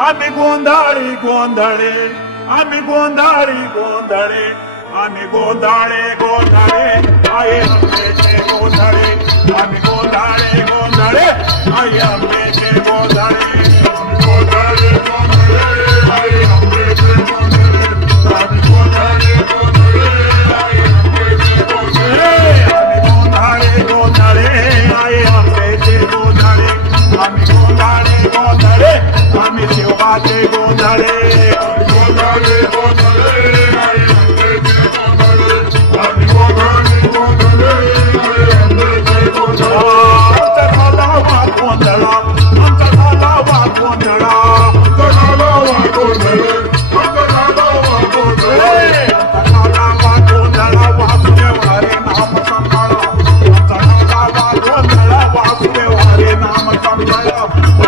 आम्ही गोंधळी गोंधळे, आम्ही गोंधळी गोंधळे, आम्ही गोंधळे गोंधळे, आई आंबेचे गोंधळे, आम्ही गोंधळे गोंधळे, आई आंबेचे गोंधळे, गोंधळे गोंधळे, आई आंबेचे गोंधळे, आम्ही गोंधळे गोंधळे, आई आंबेचे गोंधळे, आम्ही गोंधळे गोंधळे, आई आंबेचे गोंधळे, आम्ही गोंधळे गोंधळे, आम्ही शिवाचे गोंधळे, गोंधळे गोंधळे, आई आंबेचे गोंधळे, आम्ही गोंधळे गोंधळे, आई आंबेचे गोंधळे, आमचा झाला वा गोंधळा, आमचा झाला वा गोंधळा, आमचा झाला वा गोंधळ, आमचा झाला वा गोंधळ, आमचा झाला वा गोंधळा, वासुदेवारे नाम सांभाळा, आमचा झाला वा गोंधळा, वासुदेवारे नाम सांभाळा,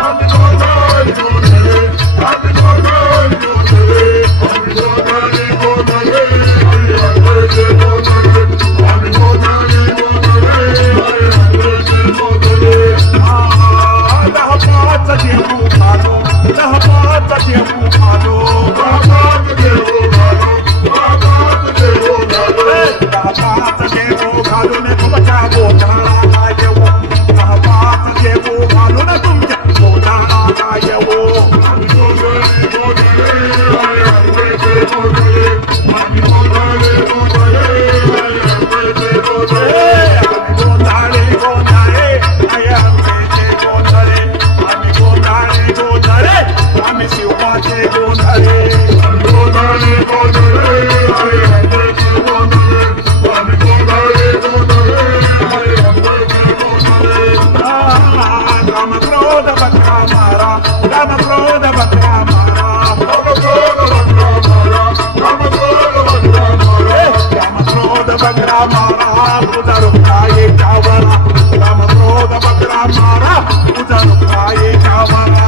आम्ही गोंधळ गोंधळे, आम्ही गोंधळ गोंधळे, आम्ही गोंधळे गोंधळे, आई आंबेचे गोंधळे, आम्ही गोंधळे गोंधळे, आई आंबेचे गोंधळे, दहा पाच देऊ घालो, दहा पाच देऊ घालो, दहा पाच देऊ घालो, दहा पाच देऊ घालो, दहा पाच देऊ घालो ने तुमच्या गोंधळाला येऊ, दहा पाच देऊ घालो ने तुमच्या गोंधळाला येऊ, आम्ही गोंधळे गोंधळे, आई आंबेचे गोंधळे, आम्ही गोंधळे गोंधळे, आई आंबेचे गोंधळे, आम्ही गोंधळे गोंधळे, आई आंबेचे गोंधळे, आम्ही गोंधळे गोंधळे, आम्ही शिवाचे गोंधळे, आम्ही गोंधळे गोंधळे, आई आंबेचे गोंधळे, आम्ही गोंधळे गोंधळे, आई आंबेचे गोंधळे, राम क्रोध बकरा मारा, राम क्रोध बकरा मारा, राम क्रोध बकरा मारा, राम क्रोध बकरा मारा, राम क्रोध बकरा मारा, तुझा रुपये कावरा, राम क्रोध बकरा मारा, तुझा रुपये कावरा,